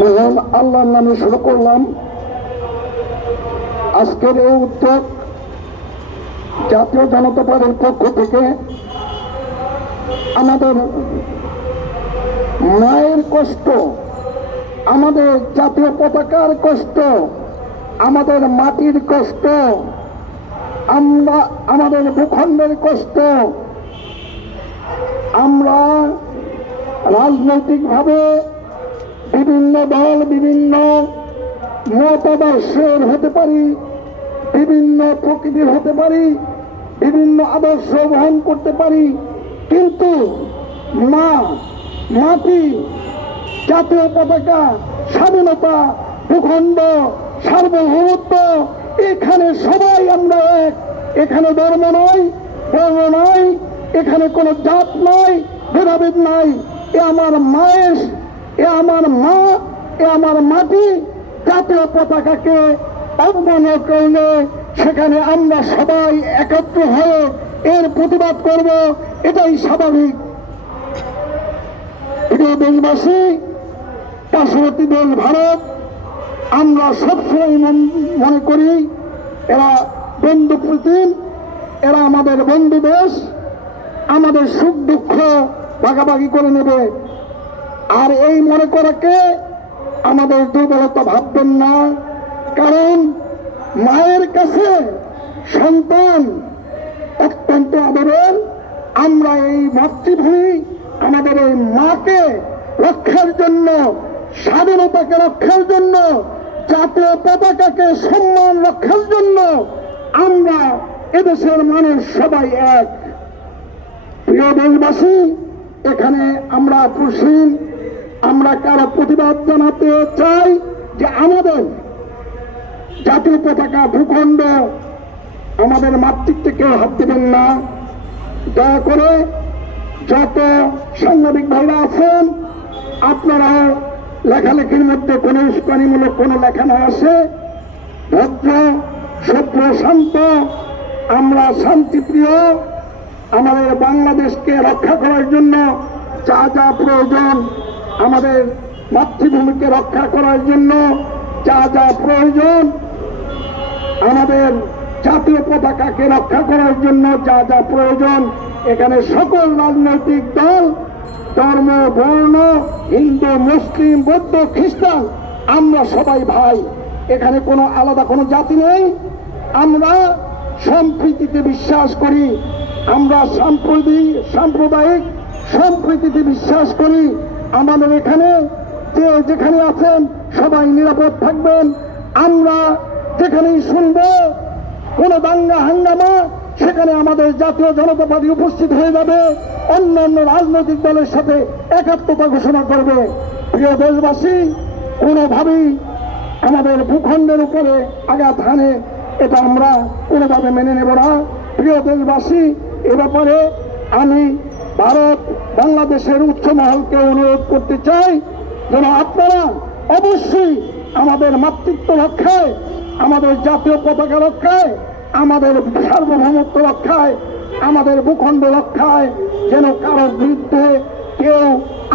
মহান আল্লাহর নামে শুরু করলাম। আজকের এই উদ্যোগ জাতীয় জনতা পার্টির পক্ষ থেকে আমাদের মায়ের কষ্ট, আমাদের জাতীয় পতাকার কষ্ট, আমাদের মাটির কষ্ট, আমাদের ভূখণ্ডের কষ্ট আমরা রাজনৈতিকভাবে বিভিন্ন দল, বিভিন্ন মতাদর্শের হতে পারি, বিভিন্ন প্রকৃতির হতে পারি, বিভিন্ন আদর্শ বহন করতে পারি, কিন্তু মাটি, জাতীয় পতাকা, স্বাধীনতা, ভূখণ্ড, সার্বভৌমত্ব, এখানে সবাই আমরা এক। এখানে ধর্ম নয়, বর্ণ নয়, এখানে কোনো জাত নয়, ভেদাভেদ নাই। এ আমার মায়ের, এ আমার মা, এ আমার মাটি। জাতীয় পতাকাকে অবমাননা করলে সেখানে আমরা সবাই একত্র হয়ে এর প্রতিবাদ করব, এটাই স্বাভাবিক। প্রিয় দেশবাসী, পার্শ্ববর্তী দেশ ভারত, আমরা সবসময় মনে করি এরা বন্ধুপ্রতিম, এরা আমাদের বন্ধু দেশ, আমাদের সুখ দুঃখ ভাগাভাগি করে নেবে। আর এই মনে করাকে আমাদের দুর্বলতা ভাববেন না, কারণ মায়ের কাছে সন্তান অত্যন্ত আদরের। আমরা এই মাতৃভূমি, আমাদের এই মাকে রক্ষার জন্য, স্বাধীনতাকে রক্ষার জন্য, জাতীয় পতাকাকে সম্মান রক্ষার জন্য আমরা এদেশের মানুষ সবাই এক। প্রিয় দেশবাসী, এখানে আমরা খুশি, আমরা কারো প্রতিবাদ জানাতে চাই যে আমাদের জাতীয় পতাকা, ভূখণ্ড, আমাদের মাতৃত্বে কেউ হাত দেবেন না। দয়া করে যত সাংবাদিক ভাইরা আছেন, আপনারা লেখালেখির মধ্যে কোনো উস্কানিমূলক কোনো লেখা না আসে, ভদ্র, সভ্য, শান্ত, আমরা শান্তিপ্রিয়। আমাদের বাংলাদেশকে রক্ষা করার জন্য যা যা প্রয়োজন, আমাদের মাতৃভূমিকে রক্ষা করার জন্য যা যা প্রয়োজন, আমাদের জাতীয় পতাকাকে রক্ষা করার জন্য যা যা প্রয়োজন, এখানে সকল রাজনৈতিক দল, ধর্ম, বর্ণ, হিন্দু, মুসলিম, বৌদ্ধ, খ্রিস্টান, আমরা সবাই ভাই। এখানে কোনো আলাদা কোনো জাতি নেই। আমরা সম্প্রীতিতে বিশ্বাস করি, আমরা সাম্প্রদায়িক সম্প্রীতিতে বিশ্বাস করি। আমাদের এখানে যে যেখানে আছেন সবাই নিরাপদ থাকবেন। আমরা যেখানেই শুনব কোনো দাঙ্গা হাঙ্গামা, সেখানে আমাদের জাতীয় জনতা পার্টি উপস্থিত হয়ে যাবে, অন্যান্য রাজনৈতিক দলের সাথে একাত্মতা ঘোষণা করবে। প্রিয় দেশবাসী, কোনোভাবেই আমাদের ভূখণ্ডের উপরে আঘাত হানে, এটা আমরা কোনোভাবে মেনে নেব না। প্রিয় দেশবাসী, এ ব্যাপারে আমি ভারত বাংলাদেশের উচ্চ মহলকে অনুরোধ করতে চাই যেন আপনারা অবশ্যই আমাদের মাতৃত্ব রক্ষায়, আমাদের জাতীয় পতাকা রক্ষায়, আমাদের সার্বভৌমত্ব রক্ষায়, আমাদের ভূখণ্ড রক্ষায় যেন কারোর বিরুদ্ধে কেউ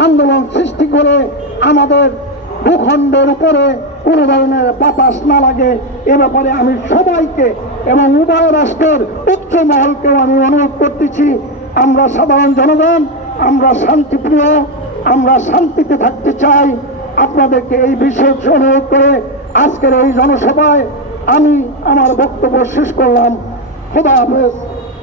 আন্দোলন সৃষ্টি করে আমাদের ভূখণ্ডের উপরে কোনো ধরনের বাতাস না লাগে, এ ব্যাপারে আমি সবাইকে এবং উভয় রাষ্ট্রের উচ্চ মহলকেও আমি অনুরোধ করতেছি। আমরা সাধারণ জনগণ, আমরা শান্তিপ্রিয়, আমরা শান্তিতে থাকতে চাই। আপনাদেরকে এই বিষয়ে অনুরোধ করে আজকের এই জনসভায় আমি আমার বক্তব্য শেষ করলাম। খোদা হাফেজ।